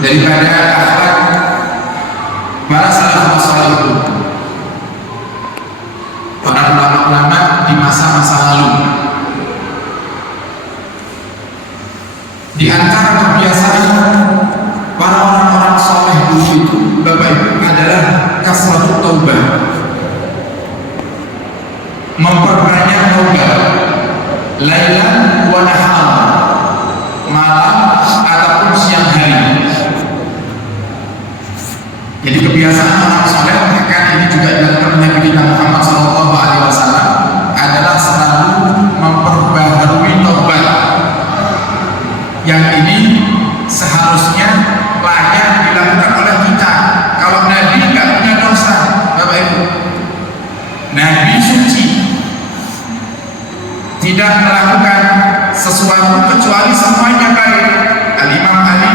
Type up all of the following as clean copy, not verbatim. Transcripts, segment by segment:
daripada akhlak para salafus salih, para ulama-ulama di masa-masa lalu. Di antara kebiasaan para orang-orang soleh dulu itu, Bapak Ibu, adalah kasratut taubah, memperbanyak taubat, lailan wa nahar, malam ataupun siang hari. Jadi kebiasaan orang soleh, maka ini juga dilakukan Nabi kita Muhammad SAW, adalah selalu memperbaharui taubat. Yang ini seharusnya layak dilakukan oleh kita. Kalau Nabi nggak punya dosa, Bapak Ibu, Nabi suci, tidak melakukan sesuatu kecuali semuanya baik. Al-Imam Ali,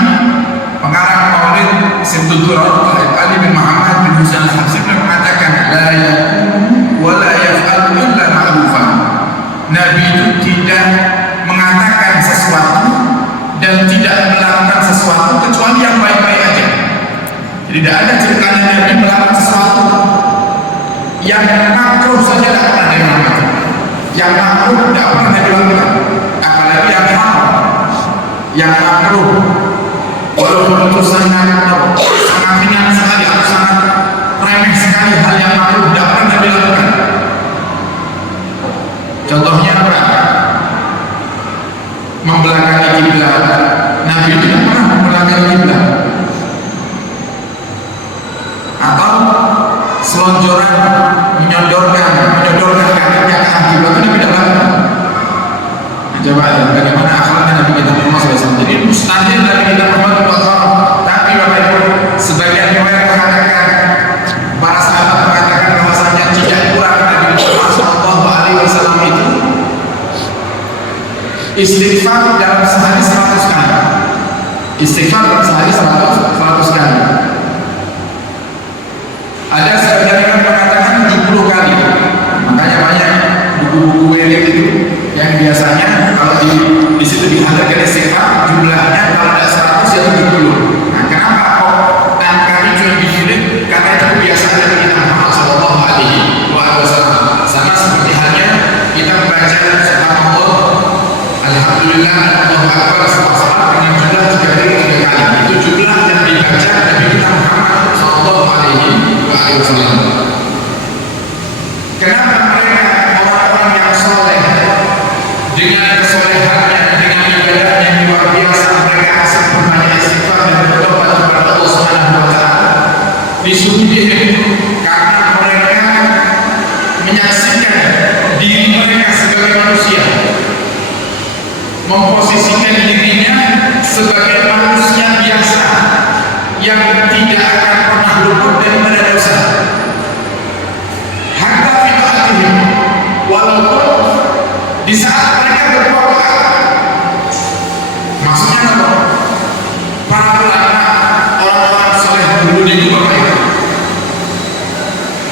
pengarang Maulid Simtul Duror, Ali bin Muhammad bin Husain al-Habsyi, mengatakan la yaqulu wa la yaf'alu illa ma'rufan. Nabi itu tidak mengatakan sesuatu dan tidak melakukan sesuatu kecuali yang baik-baik aja. Jadi tidak ada ceritanya Nabi melakukan sesuatu yang makruh saja tidak pernah Nabi lakukan. Yang makruh tidak pernah Nabi lakukan, apalagi yang haram. Yang makruh, walaupun itu sangat ringan sekali atau sangat remeh sekali, hal yang makruh tidak pernah Nabi lakukan. Contohnya apa? Membelakangi kiblat. Nabi tidak pernah membelakangi kiblat. Atau selonjoran, menyodorkan kakinya ke arah kiblat, itu Nabi tidak lakukan. Nah, coba ya, bagaimana akhlaknya Nabi kita Muhammad SAW. Jadi mustahil Nabi kita Muhammad SAW. Tapi Bapak Ibu, sebagian riwayat mengatakan, para sahabat mengatakan bahwasanya tidak kurang Nabi Muhammad SAW itu istighfar dalam sehari 100 kali. Istighfar dalam sehari 100 kali. Ada sebagian yang mengatakan 70 kali. Makanya banyak buku-buku wirid itu yang biasanya kalau di situ dihadirkan istighfar, jumlahnya kalau ada 100 ya 70. Nah, kenapa kok angka itu yang dihidup? Karena itu kebiasaan dari kita Muhammad SAW. Sama seperti halnya kita membaca subhanallah, alhamdulillah, Allahu Akbar sama-sama dengan jumlah 3 kali. Itu jumlah yang dibaca Nabi kita Muhammad SAW. Kenapa mereka orang-orang yang soleh dengan kesolehannya, dengan ibadah yang luar biasa, mereka asal berbanyak istighfar dan bertobat kepada Allah Subhanahu wa Ta'ala? Disuruh karena mereka menyaksikan diri mereka sebagai manusia, memposisikan dirinya sebagai manusia biasa yang tidak akan pernah luput dari dosa. Hatta fi ta'atihim, walaupun di saat mereka berbuat taat. Maksudnya apa? Para ulama, orang-orang soleh dulu di Bapak Ibu,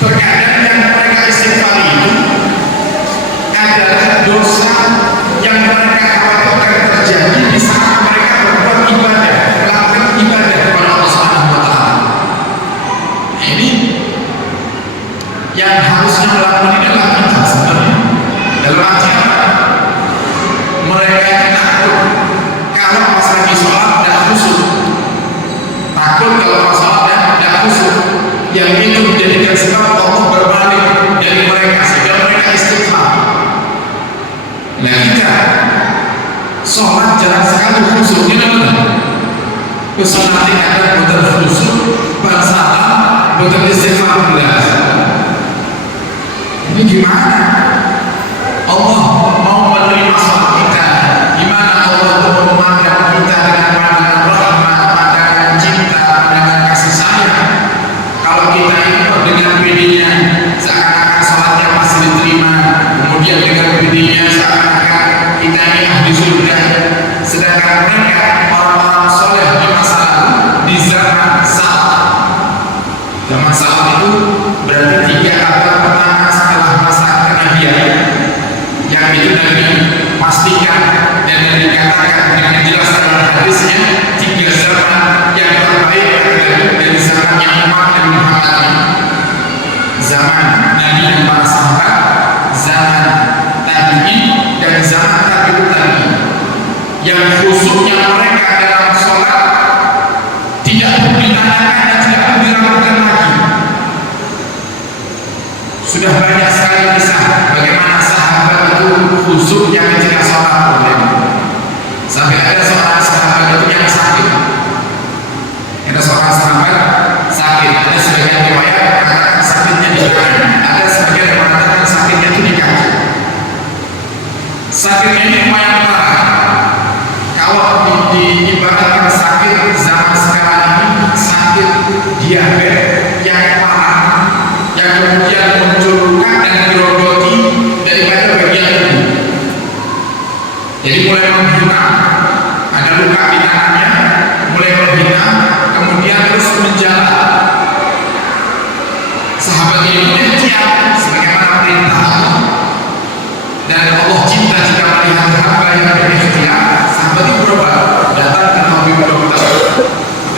terkadang yang mereka istighfar itu adalah dosa yang mereka khawatirkan terjadi di saat mereka berbuat ibadah, melakukan ibadah kepada Allah Subhanahu wa Ta'ala. Ini yang harusnya melakukan ini adalah kita sebenarnya. Dalam artian mereka takut kalau pas lagi sholat dan khusyuk, takut kalau pas sholat dan tidak khusyuk, yang itu menjadikan sebab Allah berbalik dari mereka sehingga mereka istighfar. Nah, kita sholat jarang sekali khusyuk, ini benar. Kesolat ada betul khusyuk, bersalah, betul istighfar belas. Ini gimana? Allah mau menerima sholat kita, gimana Allah mau memandang kita dengan pandangan rahmat, pandangan cinta, pandangan kasih sayang? Kalau kita ikut dengan bedanya seakan-akan sholatnya masih diterima, kemudian dengan bedanya seakan-akan kita ini ahli surga, sedangkan mereka orang-orang soleh di masa lalu, di zaman saat itu berarti 3 abad pertama setelah masa kenabian, yang itu Nabi pastikan dan dikatakan dengan jelas dalam hadisnya 3 zaman yang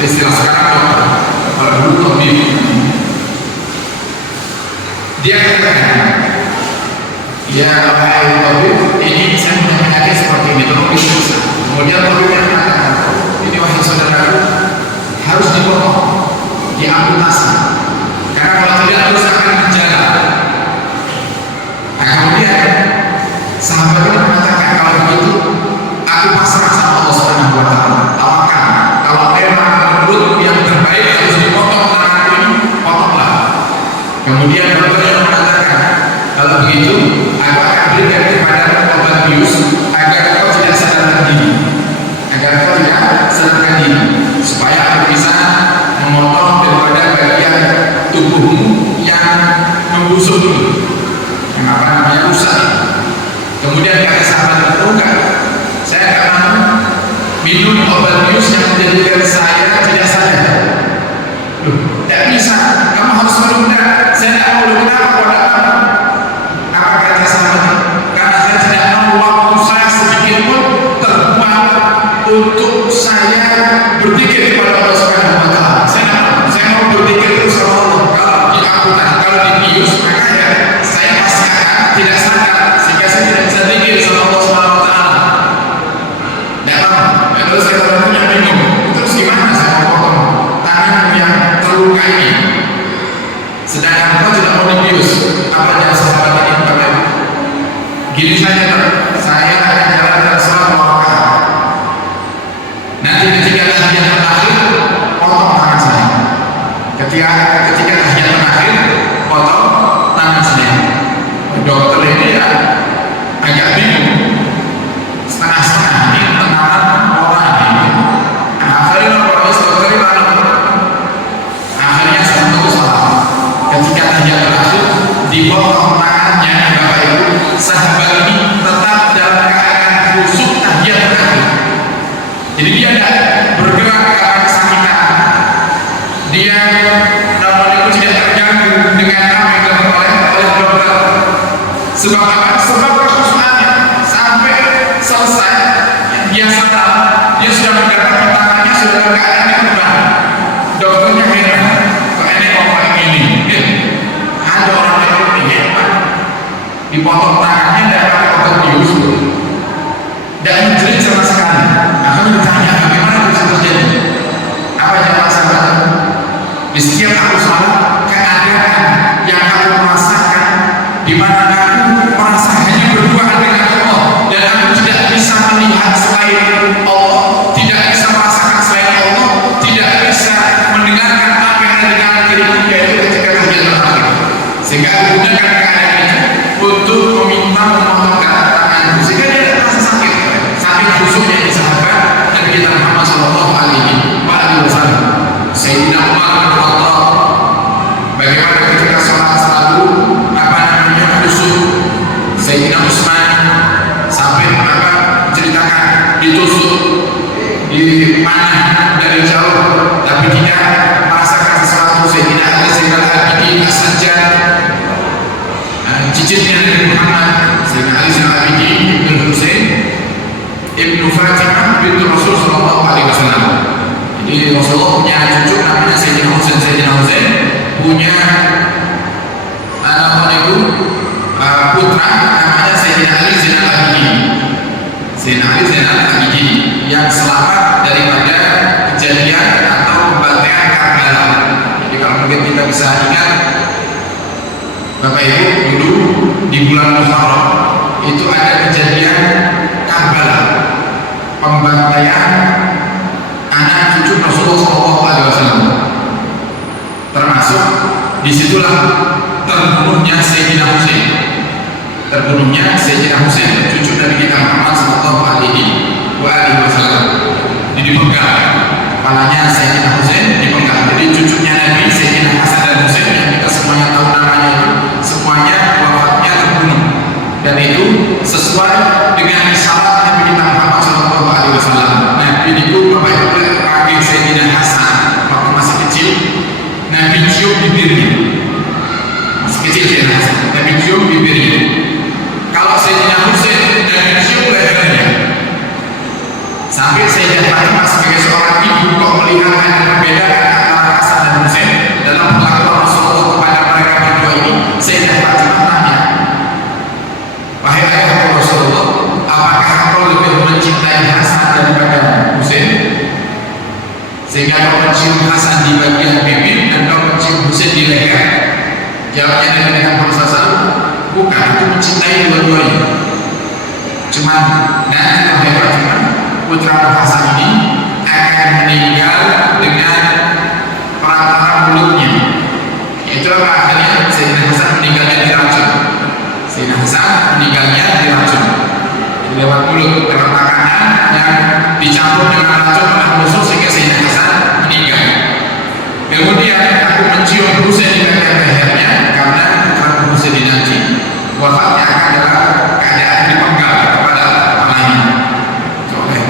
istilah sekarang dokter, kalau dulu tabib. Dia katakan, ya wahai tabib, ini saya punya penyakit seperti ini, tolong diperiksa. Kemudian tabibnya mengatakan, ini wahai saudaraku, harus dipotong, diamputasi, karena kalau tidak terus akan berjalan. Nah kemudian sahabat ini mengatakan, kalau begitu aku pasrah sama Allah Subhanahu wa Ta'ala. Tawakal, kalau memang menurut yang terbaik harus dipotong tanganku ini, potonglah. Kemudian dokter mengatakan, kalau begitu aku akan berikan kepada obat bius agar kau tidak sadarkan diri, supaya aku bisa memotong daripada bagian tubuhmu yang membusuk dulu, yang apa namanya rusak. Kemudian kata sahabat itu, enggak, saya akan mau minum obat bius yang menjadikan saya tidak sadar. Loh, tidak bisa, kamu harus minum. Enggak, saya tidak mau. Kenapa kau tidak mau? Apa kata sahabat? Karena saya tidak mau waktu saya sedikit pun terbuang untuk saya berpikir kepada Allah Subhanahu wa Ta'ala. Saya mau berpikir terus sama Allah. Kalau diamputasi, kalau dibius, maka ya saya pasti akan tidak sadar, sehingga saya tidak bisa pikir sama Allah Subhanahu wa Ta'ala. Tidak tahu. Terus kata orangnya bingung. Terus gimana saya mau potong tangan yang terluka ini? Sedangkan kau tidak mau dibius. Apa jawab sahabat ini kepada ibu? Gini saja, saya akan jalan sholat 2 rakaat. Nanti ketika tahiyat terakhir, potong tangan saya. Ketika tahiyat terakhir, potong tangan saya. Dokter ini ya agak bingung, setengah-setengah ini tentang orang ini. Akhirnya dokter ini akhirnya satu salah. Ketika tahiyat terakhir, dipotong tangannya, Bapak Ibu. Sahabat ini tetap dalam keadaan khusyuk tahiyat terakhir. Jadi dia tidak bergerak karena kesakitan. Dia namanya itu tidak terganggu dengan apa yang dilakukan oleh dokter. Sebab apa? Sebab kekhusyukannya sampai selesai dia sadar, dia sudah menggerakkan tangannya, sudah dalam keadaan yang terbang. Dokternya heran, kok ini orang ini? Ada orang yang begini, dipotong tangannya tidak pakai obat bius, tidak menjerit sama sekali. Akan ditanya bagaimana bisa terjadi? Apa jawab sahabat? Di setiap aku salat, keadaan yang aku merasakan, di mana aku merasa hanya berdua dengan Allah dan aku tidak bisa melihat selain Allah, tidak bisa merasakan selain Allah, tidak bisa mendengarkan apa yang ada di kanan kiri, yaitu ketika tahiyat terakhir. Sehingga aku gunakan keadaan itu untuk meminta memotongkan tanganku, sehingga dia tidak merasa sakit. Sakit khususnya di sahabat Nabi kita Muhammad Sallallahu Alaihi Wasallam. Sayyidina Umar bin Khattab, bagaimana ketika sholat selalu apa namanya khusyuk. Sayyidina Utsman sampai ceritakan ditusuk di mana dari jauh, tapi tidak merasakan sesuatu. Sayyidina Ali Zainal Abidin As-Sajjad, cicitnya Nabi Muhammad, Sayyidina Ali Zainal Abidin Ibnu Husain Ibnu Fatimah bintu Rasul Sallallahu Alaihi Wasallam. Jadi Rasulullah punya cucu namanya Sayyidina Husain. Sayyidina Husain punya putra namanya Sayyidina Ali Zainal Abidin. Sayyidina Ali Zainal Abidin yang selamat daripada kejadian atau pembantaian Karbala. Jadi kalau mungkin kita bisa ingat, Bapak Ibu, dulu di bulan Muharram itu ada kejadian Karbala, pembantaian anak cucu Rasulullah SAW. Termasuk disitulah terbunuhnya Sayyidina Husain. Cucu dari kita Muhammad Sallallahu Alaihi Wasallam. Jadi dipenggal kepalanya Sayyidina Husain, dipenggal. Jadi cucunya Nabi Sayyidina Hasan dan Husain yang kita semuanya tahu namanya itu, semuanya wafatnya terbunuh. Dan itu sesuai dengan isyarat Nabi kita Muhammad Sallallahu Alaihi Wasallam. Nah, ini itu Bapak Ibu panggil Sayyidina Hasan waktu masih kecil, Nabi cium bibirnya. Masih kecil Sayyidina Hasan, Nabi cium bibirnya. Kalau Sayyidina Husain, Nabi cium lehernya. Sampai Sayyidah Fatimah sebagai seorang ibu kok melihat anak sehingga kau mencium Hasan di bagian bibir dan kau mencium Husain di leher? Jawabnya dengan Rasulullah, bukan, itu mencintai dua-duanya. Cuma nanti terhebat, cuma putra Hasan ini akan meninggal dengan perantara mulutnya. Itulah akhirnya Sayyidina Hasan meninggalnya diracun. Sayyidina Hasan meninggalnya diracun lewat mulut, lewat makanan yang dicampur dengan racun oleh musuh sehingga Sayyidina Hasan meninggal. Kemudian aku mencium Husain di bagian lehernya karena putra Husain nanti wafatnya akan dalam keadaan dipenggal kepada tangannya. Oleh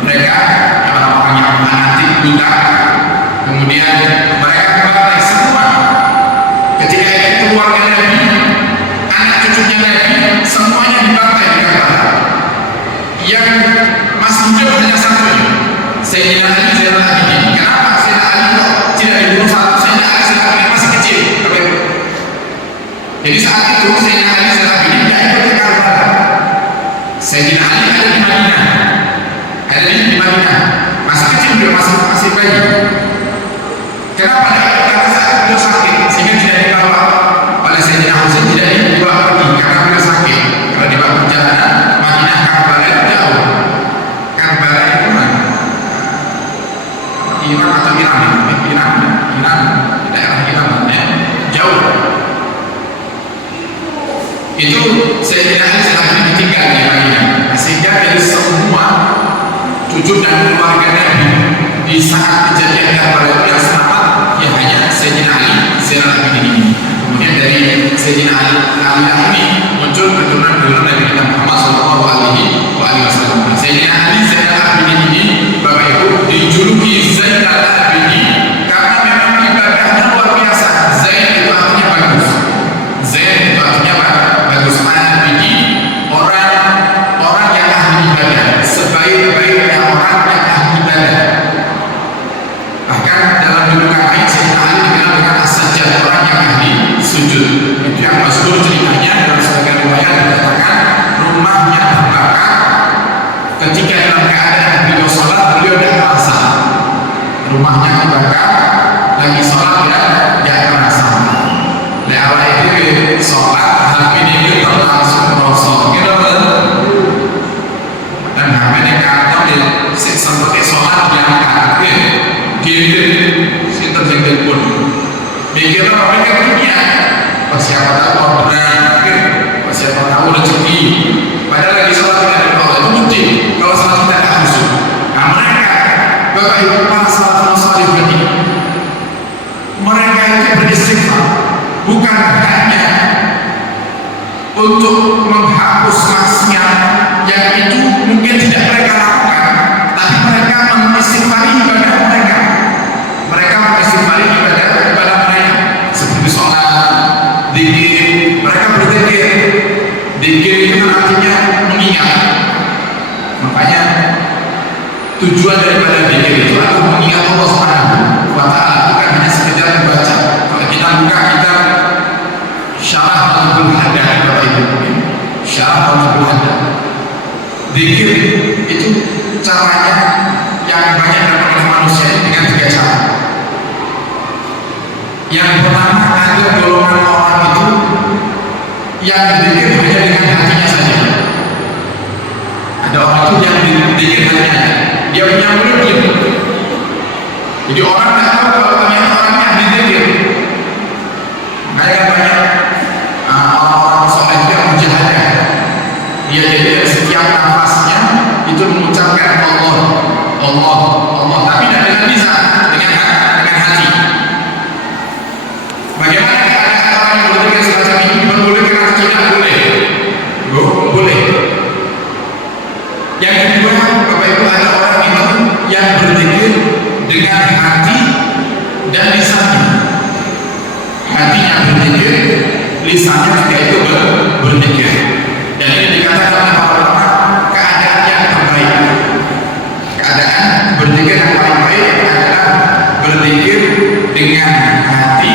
mereka orang-orang yang fanatik buta, kemudian mereka kembali semua ketika itu keluarga Nabi, anak cucunya Nabi, semuanya dibantai di Karbala. Yang masih hidup hanya satu, Sayyidina Ali Zainal Abidin. Kenapa Sayyidina Ali kok tidak dibunuh satu? Sayyidina Ali Zainal Abidin masih kecil. Jadi saat itu Sayyidina Ali Zainal Abidin tidak ikut ke Karbala. Sayyidina Ali ada di Madinah, ada di Madinah, masih kecil, dia masih bayi. Kenapa tidak ikut? Karena saat beliau sakit sehingga tidak dibawa oleh Sayyidina Husain, tidak dibawa pergi karena beliau sakit. Kalau dibawa perjalanan Madinah Karbala itu jauh. Karbala itu mana? Irak atau Iran? Iran, daerah Iran ya, jauh. Itu Sayyidina Ali Zainal Abidin ditinggal di Madinah, sehingga dari semua cucu dan keluarga Nabi di saat kejadian Karbala itu yang selamat ya hanya Sayyidina Ali Zainal Abidin ini. Kemudian dari Sayyidina Ali ini muncul keturunan Nabi Muhammad SAW. Sayyidina Ali Zainal Abidin ini Bapak Ibu dijuluki Zainal Abidin karena memang ibadahnya luar biasa. Zain itu artinya bagus. Zain itu artinya bagus. Abidin orang yang ahli ibadah, sebaik-baiknya orang yang ahli ibadah. Bahkan dalam julukan lain Sayyidina Ali dikenal dengan as-sajjad, orang yang ahli sujud. Itu yang masyhur ceritanya dalam sebagian riwayat dikatakan rumahnya terbakar ketika dalam keadaan beliau sholat, beliau tidak merasa. Rumahnya terbakar lagi sholat tidak merasa. Di awal itu sholat tapi ini langsung merosot gitu dan kami di kantor seperti sholat diangkat gitu si terjadi pun mikir apa mikir dunia siapa tahu orderan siapa tahu rezeki padahal lagi sholat tidak ada Allah itu bukti kalau sholat tidak ada khusyuk. Nah mereka Bapak Ibu para salafus salih ini mereka itu beristighfar bukan hanya untuk menghapus maksiat yang itu mungkin tidak mereka lakukan, tapi mereka mengistighfari ibadah mereka. Mereka mengistighfari ibadah mereka seperti sholat, zikir. Mereka berzikir. Zikir itu artinya mengingat. Makanya tujuan daripada zikir itu adalah mengingat Allah Subhanahu wa Ta'ala, bukan hanya sekedar membaca. Kalau kita buka kitab Syarah Al-Bul Haddad, Bapak Ibu, Syarah Al-Bul Haddad, zikir itu caranya yang banyak dilakukan oleh manusia dengan 3 cara. Yang pertama, ada golongan orang itu yang berzikir hanya dengan hatinya saja. Ada orang itu yang berzikir hanya dia punya mulut diam. Jadi orang tidak tahu kalau ternyata orangnya ahli zikir. Makanya banyak orang-orang soleh itu yang mujahadah. Dia jadi setiap nafasnya itu mengucapkan Allah, Allah, Allah, tapi tidak dengan lisan, dengan hati. Bagaimana keadaan orang yang berzikir semacam ini? Membolehkan atau tidak boleh? Boleh. Yang kedua, Bapak Ibu, ada orang itu yang berzikir dengan hati dan lisannya. Hatinya berzikir, lisannya juga itu berzikir. Dan ini dikatakan oleh para ulama keadaan yang terbaik. Keadaan berzikir yang paling baik adalah berzikir dengan hati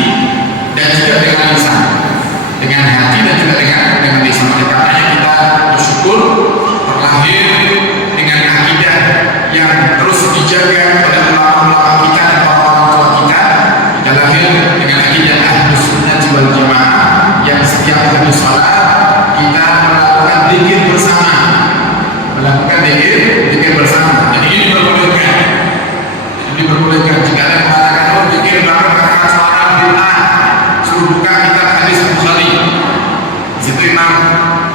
dan juga dengan lisan. Dengan hati dan juga dengan lisan. Oleh karenanya kita bersyukur terlahir dengan akidah yang terus dijaga oleh ulama diperbolehkan. Jika ada yang mengatakan oh zikir bareng rakaat suara bid'ah, suruh buka kitab hadis Bukhari. Di situ Imam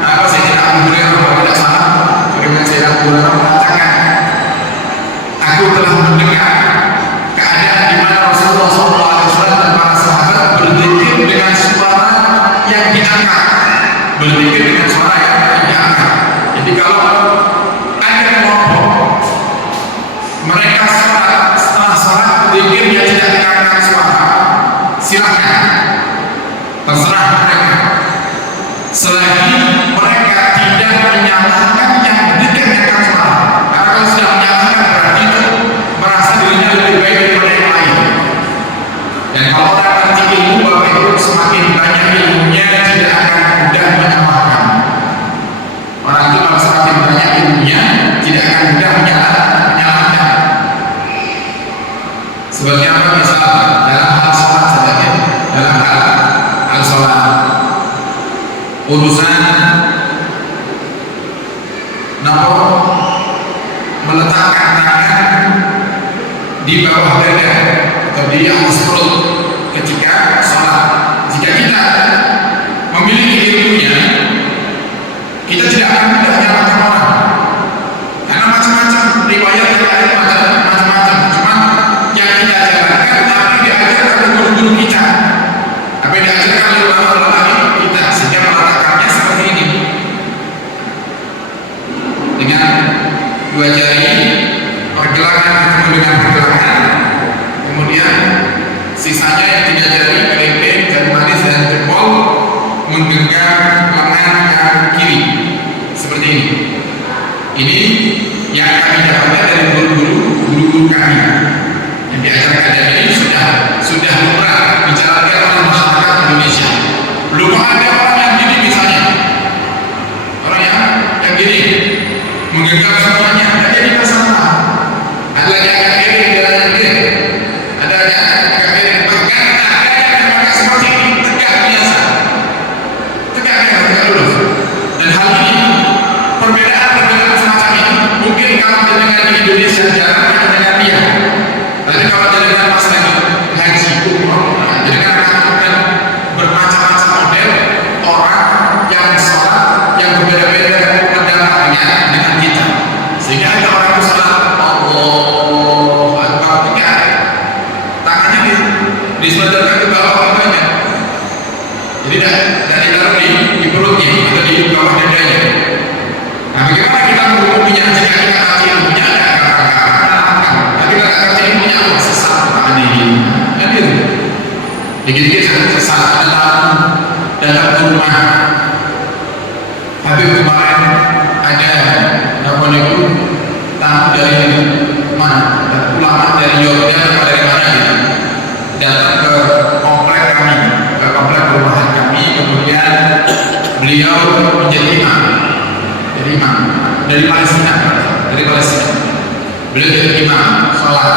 Sayyidina Abu Hurairah kalau tidak salah, kemudian Sayyidina Abu Hurairah mengatakan, aku telah mendengar keadaan di mana Rasulullah SAW dan para sahabat berzikir dengan suara yang diangkat, berzikir dengan suara yang diangkat. Jadi kalau ada kelompok mereka setelah sholat zikirnya tidak diangkat suara, silakan, terserah mereka, selagi mereka tidak menyalahkan yang tidak diangkat suara. Karena kalau sudah menyalahkan berarti itu merasa dirinya lebih baik daripada yang lain. Dan kalau orang ngerti ilmu, Bapak Ibu, semakin banyak ilmunya tidak akan mudah menyalahkan. Orang itu kalau semakin banyak ilmunya tidak akan mudah menyalahkan. Sebagai apa misalnya dalam hal sholat saja, dalam hal sholat, urusan meletakkan tangan di bawah dada atau di atas perut ketika sholat. Jika kita memiliki ilmunya, kita tidak akan mudah menyalahkan orang, karena macam-macam riwayat yang ada macam-macam. Cuman yang kita jalankan apa yang diajarkan oleh guru-guru kita, apa yang diajarkan oleh ulama-ulama kita, sehingga meletakkannya seperti ini dengan dua jari pergelangan ketemu dengan pergelangan, kemudian sisanya yang tiga jari kelingking, jari manis dan jempol menggenggam lengan yang kiri seperti ini. Ini yang kami dapatkan dari guru-guru kami yang diajarkan, dan ini sudah lumrah dijalankan oleh masyarakat Indonesia. Belum ada orang yang gini, misalnya orang yang gini menggenggam semuanya, tidak jadi masalah. Ada yang agak kiri, ada yang kiri, ada yang agak kiri, bahkan ada yang memakai seperti ini, tegak biasa, tegak lurus. Dan hal ini perbedaan semacam ini mungkin kalau dengan di Indonesia jarang dengan dia. Tapi kalau dengan pas lagi haji umroh, dengan melakukan bermacam-macam model orang yang sholat yang berbeda-beda pendapatnya dengan kita, sehingga ada orang sholat Allahu Akbar, tangannya diselenggarakan ke bawah katanya, jadi dari taruh di perutnya atau di bawah dadanya. Nah, bagaimana kita menghukumnya jika kita ngerti ilmunya? Tapi kita ngerti ilmunya apa? Sesat tangan ini, kan gitu. Dikit-dikit sesat, datang ke rumah. Habib kemarin ada tamu dari mana? Ulama dari Yordan atau dari mana gitu, datang ke komplek kami, ke komplek perumahan kami. Kemudian beliau menjadi imam dari Palestina. Beliau jadi imam sholat,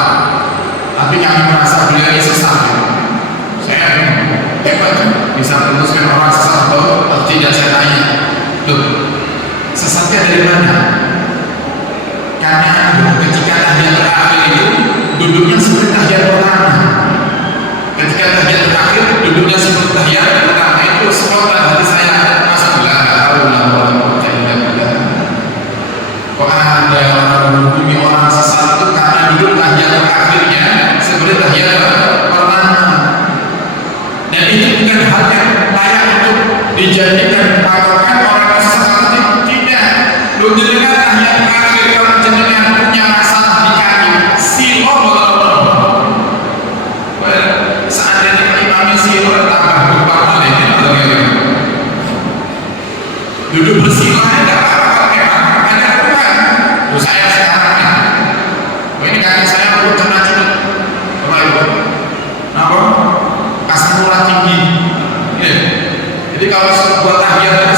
tapi kami merasa beliau ini sesat. Saya hebat bisa memutuskan orang sesat atau tidak. Saya tanya, tuh sesatnya dari mana? Karena ketika tahiyat terakhir itu duduknya seperti tahiyat pertama. Ketika tahiyat terakhir duduknya seperti tahiyat pertama, itu spontan hati saya, masa kok ada orang menghukumi orang sesat itu karena duduk tahiyat terakhirnya seperti tahiyat pertama. Dan itu bukan hal yang layak untuk dijadikan patokan orang sesat itu, tidak. Lu jenengan tahiyat terakhir kalau jenengan punya masalah di kaki, silo seandainya imamnya silo tambah berapa kali atau gimana? Duduk bersila tidak apa-apa, memang ada keluhan. Terus saya sekarang ini kaki saya perlu cenat-cenat, Bapak Ibu. Kenapa? Asam urat tinggi. Jadi kalau sebuah tahiyat itu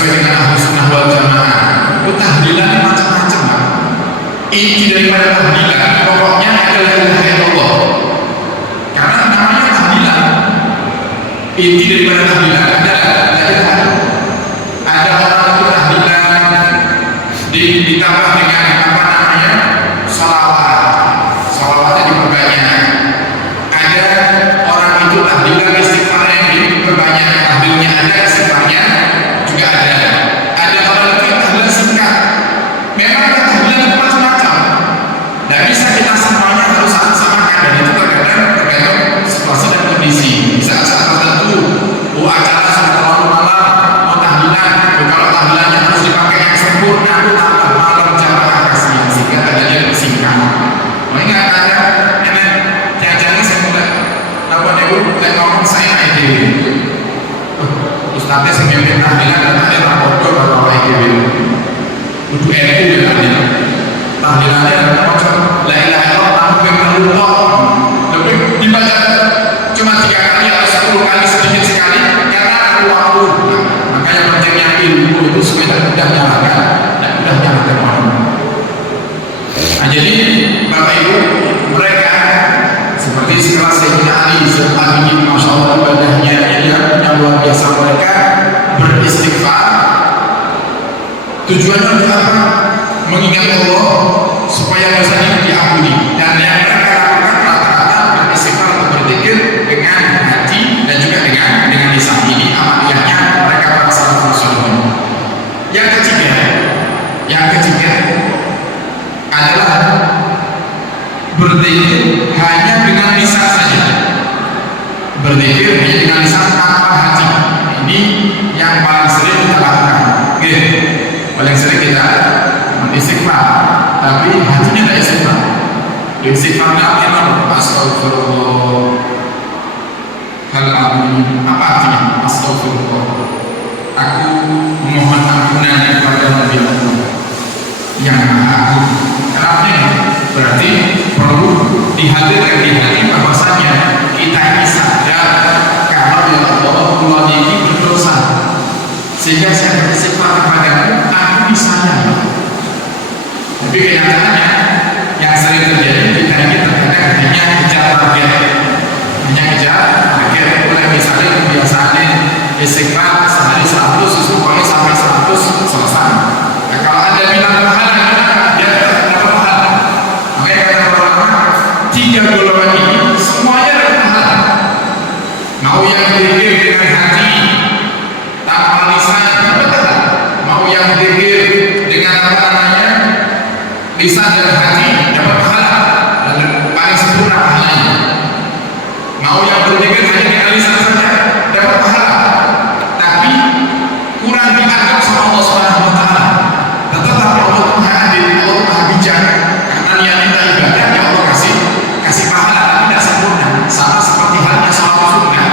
sesuai dengan Ahlus Sunnah wal Jamaah. Tahlilan macam-macam lah. Inti daripada tahlilan pokoknya adalah la ilaha illallah. Karena namanya tahlilan. Inti daripada tahlilan adalah la ilaha illallah. Ada orang itu tahlilan ditambah dengan apa namanya salawatnya diperbanyak. Ada orang itu tahlilan istighfarnya diperbanyak, tahlilnya ada, istighfarnya juga ada. Ada orang itu tahlilan singkat. Memang tahlilan macam-macam. Tidak bisa kita semuanya harus samakan, dan itu tergantung situasi dan kondisi. Bisa saat tertentu, acara sudah terlalu malam, mau tahlilan, kalau tahlilannya harus dipakai yang sempurna, aku tambah malam jamaah kasihan, sehingga tadinya bersingkat. Mengingat ada jangan saya mulai apa dia mulai ngomong saya ide Ustaznya saya mimpin tahlilan dan ada rapodo bahwa ide untuk NU ya tahlilannya adalah macam la ilaha illallah aku yang lupa tapi dibaca cuma 3 kali atau 10 kali sedikit sekali karena ada waktu. Makanya pentingnya ilmu itu supaya mudah jalankan dan mudah jalankan orang. Nah jadi Bapak Ibu, mereka seperti sekelas Sayyidina Ali ini Masya Allah ibadahnya yang luar biasa. Mereka beristighfar tujuannya untuk apa? Mengingat Allah supaya dosanya diampuni. Dan yang mereka lakukan rata-rata beristighfar untuk berzikir dengan hati dan juga dengan lisan. Ini amaliyahnya mereka para salafus saleh. Yang ketiga adalah berzikir hanya dengan lisan saja. Berzikir hanya dengan lisan tanpa hati. Ini yang paling sering kita lakukan. Oke. Paling sering kita istighfar, tapi hatinya tidak istighfar. Istighfarnya apa? Astagfirullah. Apa artinya? Astagfirullah. Aku memohon ampunan kepada Nabi Allah yang Maha Agung. Kenapa ini? Berarti perlu dihadirkan di hati bahwasanya kita ini sadar kalau ya Allah ini berdosa, sehingga saya beristighfar kepadamu, aku disayang. Tapi kenyataannya yang sering terjadi kita ini terkadang hanya kejar target, mulai misalnya kebiasaannya istighfar sehari 100, pokoknya sampai 100 selesai. Nah, kalau ada bilang pahala, dia dapat pahala. Makanya kata para ulama, 3 golongan ini semuanya dapat pahala. Mau yang berzikir dengan hati tanpa lisan dapat pahala. Mau yang berzikir dengan apa namanya lisan dan hati dapat pahala, dan paling sempurna pahalanya. Mau yang berzikir hanya dengan lisan saja dapat pahala, tapi kurang dianggap sama Allah Subhanahu wa taala. Tetapi Allah Maha Adil, Allah Maha Bijak. Karena niat kita ibadah, ya Allah kasih pahala, tapi tidak sempurna. Sama seperti halnya sholat sunnah.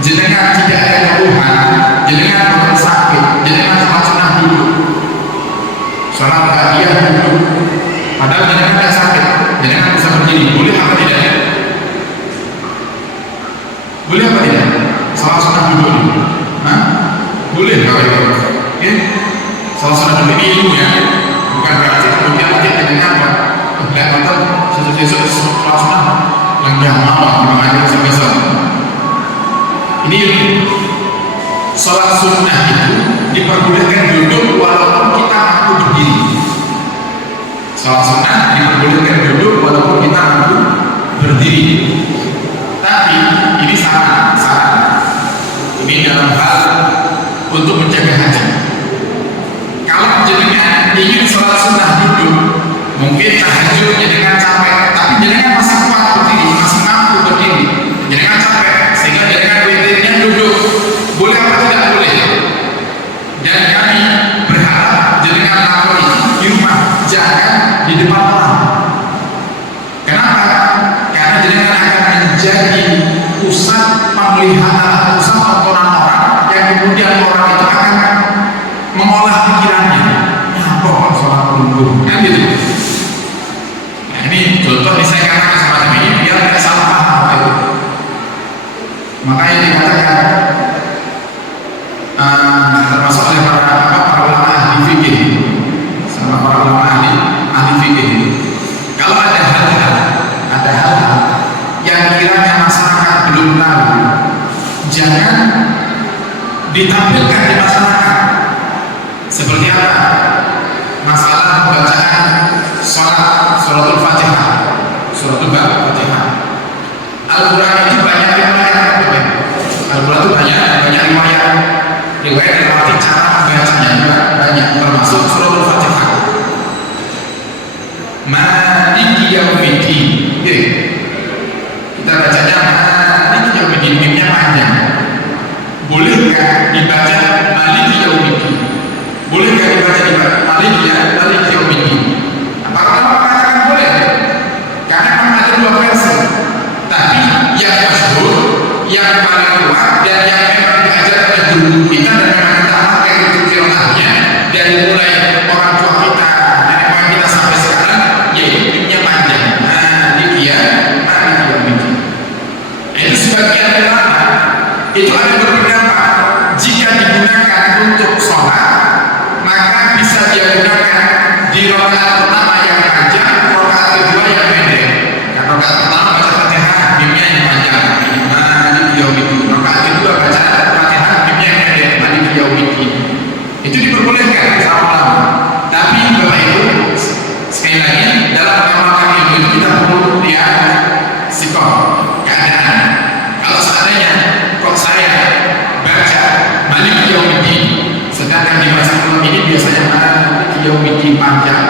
Jenengan tidak ada keluhan, jenengan bukan sakit, jenengan sholat sunnah dulu, sholat ba'diyah dulu. Padahal jenengan tidak sakit, jenengan bisa berdiri. Boleh apa tidak? Boleh apa tidak? Sholat sunnah dulu. Boleh kalau itu. Ya? Sholat sunnah dulu ini ilmu ya, bukan berarti kemudian nanti jenengan tidak nonton sesuk sholat sunnah lenggah mawar dimana besok. Ini ilmu. Sholat sunnah itu diperbolehkan duduk walaupun kita mampu berdiri. Sholat sunnah diperbolehkan duduk walaupun kita mampu berdiri. Tapi ini saran. Ini dalam hal untuk menjaga hati. Kalau jenengan ingin sholat sunnah duduk, mungkin tahajud jenengan capek, tapi jenengan masih kuat berdiri, masih mampu berdiri. Jenengan capek, sehingga jenengan witirnya duduk. Boleh apa tidak boleh? Dan kami berharap jenengan lakukan di rumah, jangan di depan orang. Kenapa? Karena jenengan akan menjadi pusat penglihatan, pusat tontonan orang, yang kemudian orang itu akan mengolah pikirannya. Apa kok sholat duduk? Kan gitu. Nah, ini contoh saya katakan semacam ini biar tidak salah paham. Makanya dikatakan termasuk oleh jangan ditampilkan di masyarakat. Seperti apa? Masalah bacaan suratul Fatihah, suratul Fatihah. Al-Quran itu banyak riwayat. Al-Quran itu banyak riwayat. Riwayat yang arti cara membacanya juga banyak, termasuk suratul Fatihah. Maliki yaumiddin. Kita bacanya Maliki yaumiddin, mimnya panjang. Bolehkah dibaca Maliki yaumiddin? Bolehkah dibaca Maliki yaumiddin? Apakah Allah mengatakan boleh? Karena memang ada dua versi. Tapi yang masyhur, yang paling kuat dan yang memang diajarkan oleh guru kita dan memang kita pakai untuk qiraatnya dari mulai orang tua kita, dari mulai kita sampai sekarang, yaitu mimnya panjang. Maliki yaumiddin. Itu sebagian ulama itu ada beberapa, jika digunakan untuk sholat maka bisa dia gunakan di rakaat pertama yang panjang, rakaat kedua yang pendek. Karena rakaat pertama baca Fatihah, mimnya yang panjang, Maliki yaumiddin. Rakaat kedua baca Fatihah, mimnya yang pendek, Maliki yaumiddin. Itu diperbolehkan sama ulama. Tapi Bapak Ibu, sekali lagi dalam mengamalkan ilmu itu kita perlu lihat sikap keadaan. Kalau seandainya kok saya baca Maliki yaumiddin, sedangkan di masa ini biasanya Maliki yaumiddin panjang,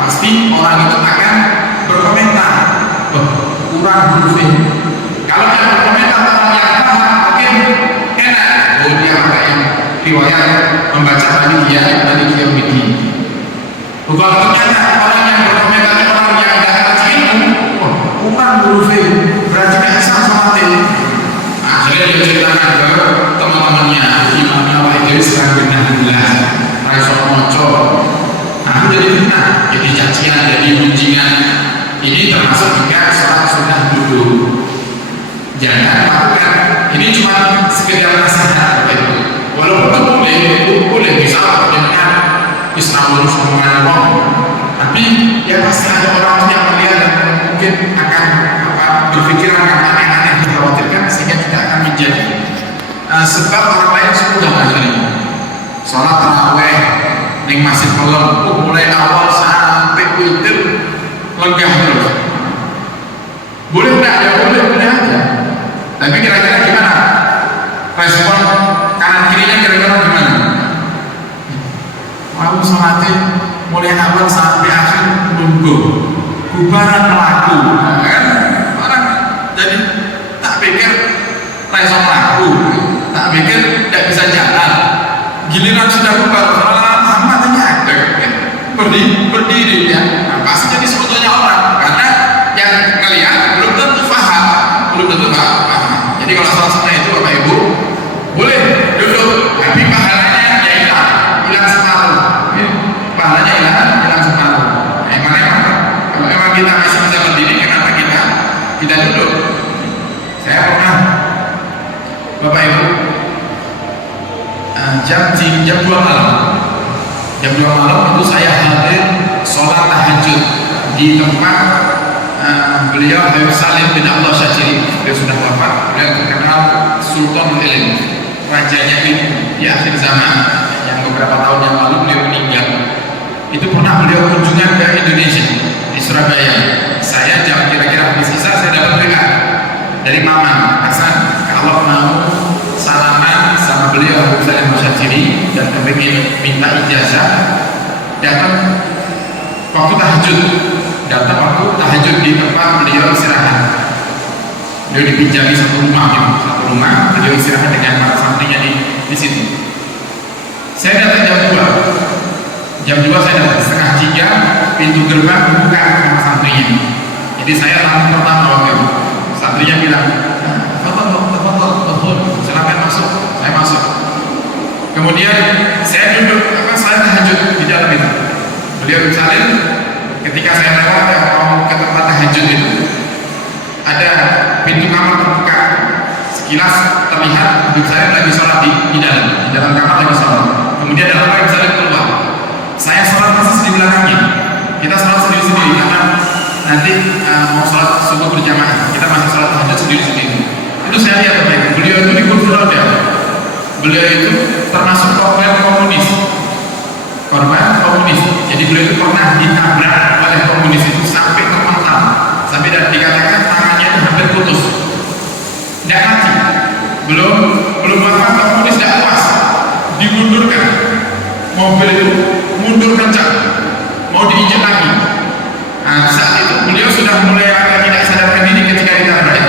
pasti orang itu akan berkomentar, kurang hurufnya. Kalau dia berkomentar orang yang paham, mungkin enak. Dia pakai yang riwayat membaca Maliki yaumiddin. Bukan ternyata orang yang berkomentar orang yang tidak ngerti ilmu, kurang hurufnya, berarti tidak sama mati. Akhirnya dia ceritakan ke teman-temannya, imamnya Pak Idris sekarang benar-benar Raisol Moco. Nah, jadi benar, jadi cacian, jadi gunjingan. Ini termasuk juga sholat sunnah dulu. Jangan lakukan. Ini cuma sekedar nasihat, Bapak Ibu. Walaupun boleh bisa dengan Islam lurus omongan Allah, tapi ya pasti ada orang yang melihat dan mungkin akan berpikiran aneh-aneh, dikhawatirkan sehingga tidak akan menjadi sebab orang lain sudah akhirnya sholat taraweh ning masjid malam mulai awal sampai witir lenggah terus. Boleh enggak? Ya boleh aja. Tapi kira-kira gimana respon kanan kirinya, kira-kira gimana? Lalu sholatnya mulai awal sampai akhir nunggu bubaran melaku, kan? Orang jadi tak pikir reso melaku, tak pikir tidak bisa jalan. Giliran sudah bubar, Muhammad hanya ada, kan? Berdiri ya. Nah, pasti jadi sebetulnya orang, karena yang ngelihat belum tentu paham. Jadi kalau salah satunya itu Bapak Ibu boleh duduk, tapi pahalanya ya hilang separuh. Pahalanya hilang separuh. Kalau memang kita masih bisa berdiri, kenapa kita duduk? Saya pernah, Bapak Ibu, jam 2 malam. Jam 2 malam itu saya hadir sholat tahajud di tempat beliau Habib Salim bin Allah Syajiri. Beliau sudah wafat. Beliau terkenal Sultan Ilm, rajanya ilmu di akhir zaman, yang beberapa tahun yang lalu beliau meninggal. Itu pernah beliau kunjungan ke Indonesia, di Surabaya. Saya jam kira-kira habis isya saya dapat WA dari Mama Hasan, kalau mau salaman sama beliau Habib Salim Syajiri dan kepingin minta ijazah, datang waktu tahajud di tempat beliau istirahat. Beliau dipinjami satu rumah, beliau istirahat dengan para santrinya di situ. Saya datang jam 2 saya datang setengah 3, pintu gerbang buka sama santrinya. Jadi saya tamu pertama waktu itu. Santrinya bilang, "Tafadhol, silakan masuk." Saya masuk. Kemudian saya duduk, saya tahajud di dalam itu. Beliau Salim, ketika saya lewat mau ke tempat tahajud itu, ada pintu kamar terbuka. Sekilas terlihat Habib Salim lagi sholat di dalam kamar lagi sholat. Kemudian dalam Habib Salim keluar. Saya sholat persis di belakangnya. Kita sholat sendiri-sendiri karena nanti mau sholat subuh berjamaah. Kita masih sholat tahajud sendiri-sendiri. Itu saya lihat beliau itu di kursi roda. Beliau itu termasuk korban komunis. Jadi beliau itu pernah ditabrak oleh komunis itu sampai terpental, sampai dan dikatakan tangannya itu hampir putus. Tidak mati. Belum wafat komunis tidak puas, dimundurkan. Mobil itu mundur kencang, mau diinjak lagi. Nah, saat itu beliau sudah mulai agak tidak sadarkan diri ketika ditabrak.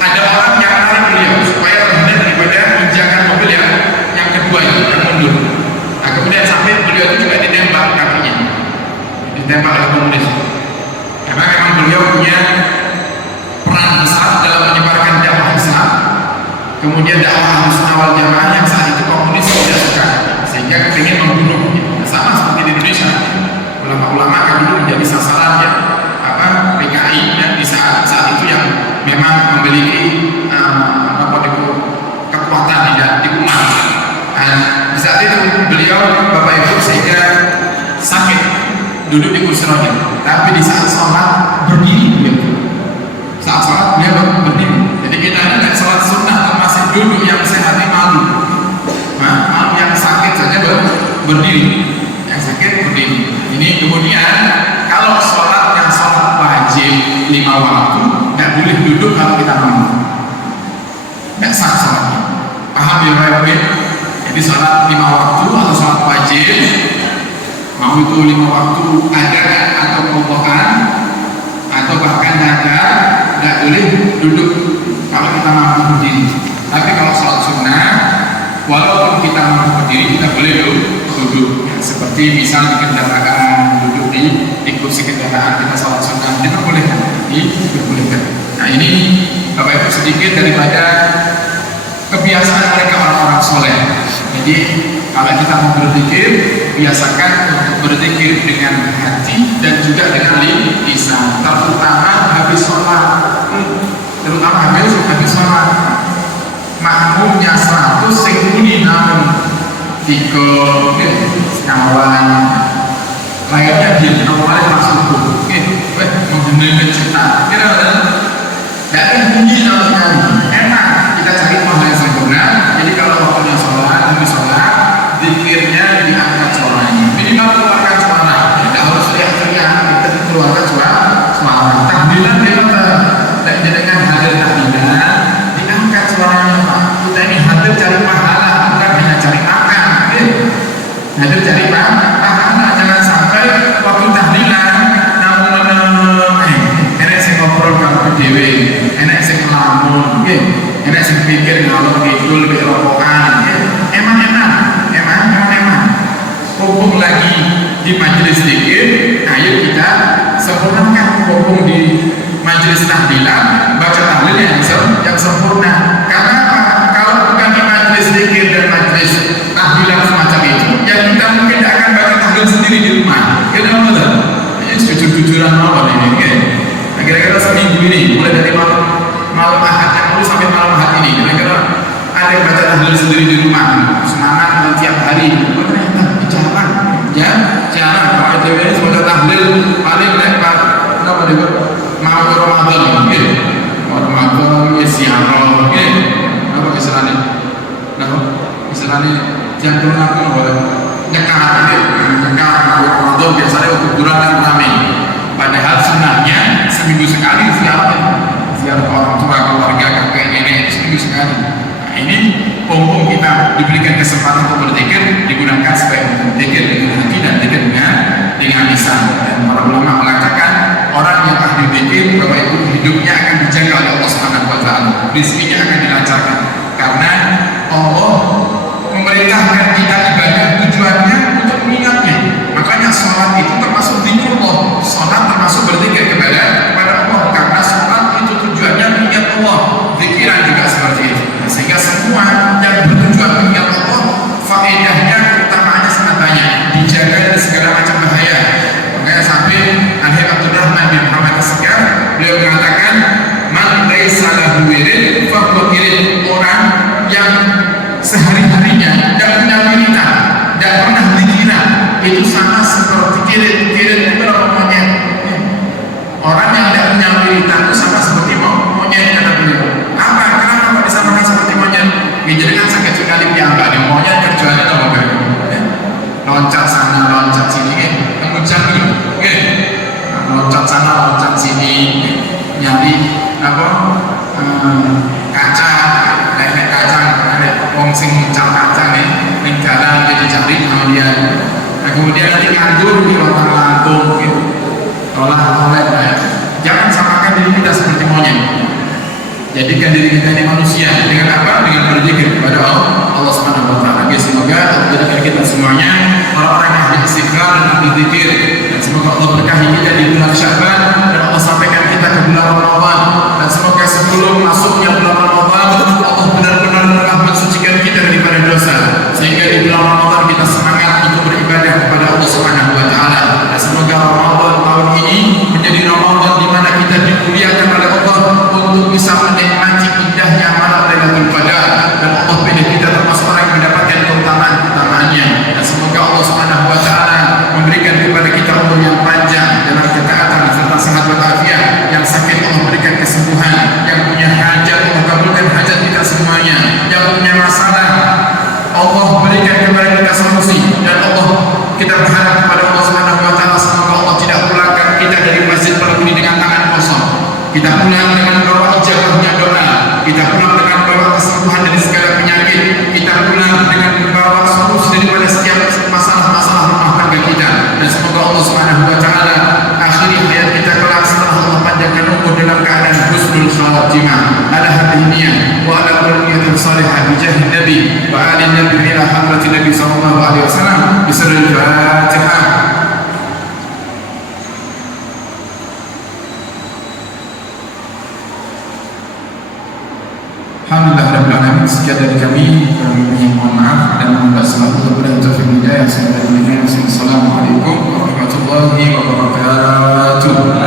Ada orang yang menarik beliau supaya terhindar daripada menjaga mobil yang kedua itu yang mundur. Nah, kemudian sampai beliau itu juga ditembak kakinya, ditembak oleh komunis. Karena memang beliau punya peran besar dalam menyebarkan dakwah Islam. Kemudian dakwah Ahlussunnah wal Jamaah yang saat itu komunis tidak suka, sehingga ingin membunuh. Sama seperti di Indonesia, ulama-ulama kan dulu menjadi sasaran PKI di saat itu yang memang memiliki kekuatan di umat. Di saat itu beliau Bapak Ibu sehingga sakit duduk di kursi roda, tapi di saat sholat berdiri beliau. Saat sholat beliau berdiri. Jadi kita ini tidak sholat sunnah masih duduk, yang sehat ini malu. Malu yang sakit saja berdiri, yang sakit berdiri. Ini kemudian kalau sholat yang sholat wajib 5 waktu tidak boleh duduk kalau kita mau. Tidak sah sholatnya. Paham ya Bapak Ibu? Jadi sholat 5 waktu atau sholat wajib, mau itu 5 waktu ada atau pokokkan atau bahkan ada, tidak boleh duduk kalau kita mampu berdiri. Tapi kalau sholat sunnah, walaupun kita mampu berdiri, kita boleh duduk. Seperti misal di kendaraan, duduk di kursi kendaraan kita sholat sunnah, diperbolehkan. Nah ini Bapak Ibu sedikit daripada kebiasaan mereka orang-orang soleh. Jadi kalau kita mau berzikir, biasakan untuk berzikir dengan hati dan juga dengan lisan, terutama habis sholat. Terutama habis sholat. Makmumnya 100 sing muni namun 3 kawan lainnya dia awalnya masuk menggunakan cerita kira-kira tidak ada bunyi sama sekali. Enak kita cari mahal yang sempurna. Jadi kalau waktunya sholat, habis sholat, zikirnya diangkat suaranya, minimal keluarkan suara. Tidak harus teriak-teriak, kita keluarkan suara. Tahlilan tidak dengan hadir tahlilan, diangkat suaranya Pak. Kita ini hadir cari pahala, bukan hanya cari makan. Hadir cari pahala, jangan sampai waktu tahlilan namun enak sing ngobrol karo dhewe, enak sing ngelamun, enak sing pikir ngalor ngidul mek rokokan. Emang mumpung lagi di majelis zikir, ayo kita sempurnakan. Mumpung di majelis tahlilan, baca tahlil yang sempurna. Karena apa? Kalau bukan di majelis zikir dan majelis tahlilan semacam itu, ya kita mungkin tidak akan baca tahlil sendiri di rumah. Kenapa? Ini jujur-jujuran awal ini. Nah, kira-kira seminggu ini, mulai dari malam Ahad yang lalu sampai malam Ahad ini, kira-kira ada yang baca tahlil sendiri di rumah, semangat tiap hari. Jarang. Kalau dia baca tahlil paling lebar. Kenapa dia mau ke Ramadan? Ramadan ya siaran. Apa istilahnya? Jangan aku boleh nyekat Ramadan biasanya kuburan kan ramai. Padahal sebenarnya seminggu sekali ziarah orang tua, keluarga, kakek, nenek seminggu sekali. Nah, ini mumpung kita diberikan kesempatan untuk berzikir, digunakan sebagai berzikir dengan hati dan zikir dengan lisan. Dan para ulama mengatakan orang yang ahli zikir, Bapak Ibu, hidupnya akan dijaga oleh Allah Subhanahu wa taala. Rezekinya akan dilancarkan karena Allah memerintahkan kita ibadah tujuannya untuk mengingatnya. Makanya sholat itu termasuk zikrullah. Sholat termasuk berzikir kepada Allah, karena sholat itu tujuannya mengingat Allah. Zikiran juga seperti itu. Sehingga semua yang bertujuan mengingat Allah, faedahnya, keutamaannya sangat banyak, dijaga dari segala macam bahaya. Makanya sampai Al-Habib Abdurrahman bin Muhammad As-Sekar beliau mengatakan, man laisa lahu wirid fa huwa kemudian nanti nganggur di otak lambung gitu, oleh jangan samakan diri kita seperti monyet. Jadikan diri kita ini manusia dengan apa? Dengan berzikir kepada Allah Subhanahu wa taala. Semoga jadikan kita semuanya orang-orang yang ahli istighfar dan berzikir, dan semoga Allah berkahi kita di bulan Sya'ban dan Allah sampaikan kita ke bulan Ramadan, dan semoga sebelum masuknya bulan Ramadan Allah benar-benar telah mensucikan kita daripada dosa, sehingga di bulan Ramadan kita semangat untuk beribadah kepada Allah Subhanahu wa taala. Dan semoga Ramadan tahun ini menjadi Ramadan di mana kita dimuliakan oleh Allah untuk bisa menikmati indahnya malam Lailatul Qadar, dan Allah pilih kita termasuk orang yang mendapatkan keutamaannya. Dan semoga Allah Subhanahu wa taala memberikan kepada kita umur yang panjang dalam ketaatan serta sehat walafiat. Yang sakit Allah berikan kesembuhan, yang punya hajat Allah kabulkan hajat kita semuanya, yang punya masalah Allah berikan kepada kita solusi, dan Allah kita berharap kepada Allah Subhanahu wa taala semoga Allah tidak pulangkan kita dari masjid Pondok ini dengan tangan kosong. Kita pulang dengan bawa ijabahnya doa, kita pulang dengan bawa kesembuhan dari segala penyakit, kita pulang dengan membawa solusi daripada setiap masalah-masalah rumah tangga kita. Dan semoga Allah Subhanahu wa taala akhiri hayat kita kelak setelah Allah panjangkan umur dalam keadaan husnul khatimah. Ala hadhihi niyyah wa ala kulli niyatin salihah bi jahi nabi wa ali nabi ila hadratin nabi sallallahu alaihi wasallam bi sirril Fatihah. Alhamdulillah rabbil alamin. Sekian dari kami, mohon maaf dan mohon salah satu taufiq hidayah. Assalamualaikum warahmatullahi wabarakatuh.